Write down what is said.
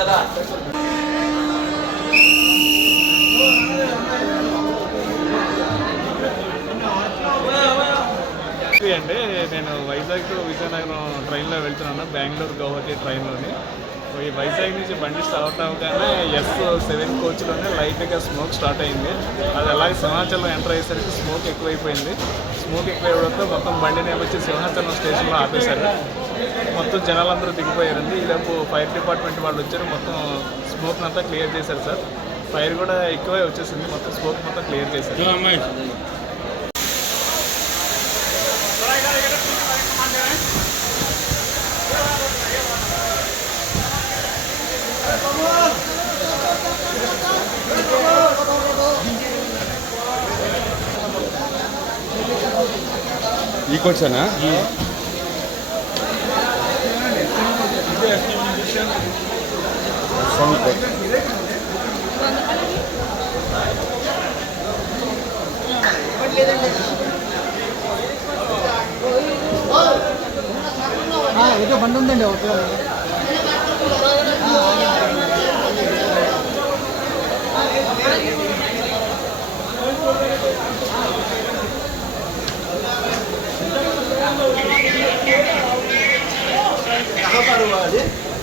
కదా. అండి నేను వైజాగ్ టు విజయనగరం ట్రైన్లో వెళ్తున్నాను, బెంగళూరు గౌహతి ట్రైన్లోని. ఈ వైజాగ్ నుంచి బండి స్టార్ట్ అవ్వగానే S7 కోచ్లోనే లైట్గా స్మోక్ స్టార్ట్ అయింది. అది అలాగే సింహాచలం ఎంటర్ అయ్యేసరికి స్మోక్ ఎక్కువైపోయింది. స్మోక్ ఎక్కువైపోవడంతో మొత్తం బండిని వచ్చి సింహాచలం స్టేషన్లో ఆపేశారు. మొత్తం జనాలందరూ దిగిపోయారండి. ఈలోపు ఫైర్ డిపార్ట్మెంట్ వాళ్ళు వచ్చారు, మొత్తం స్మోక్ అంతా క్లియర్ చేశారు సార్. ఫైర్ కూడా ఎక్కువే వచ్చేసింది, మొత్తం స్మోక్ మొత్తం క్లియర్ చేశారు. ఈ కోర్సేనా? ఏదో బండి ఉందండి ఒకటి. कहाँ पर हुआ है?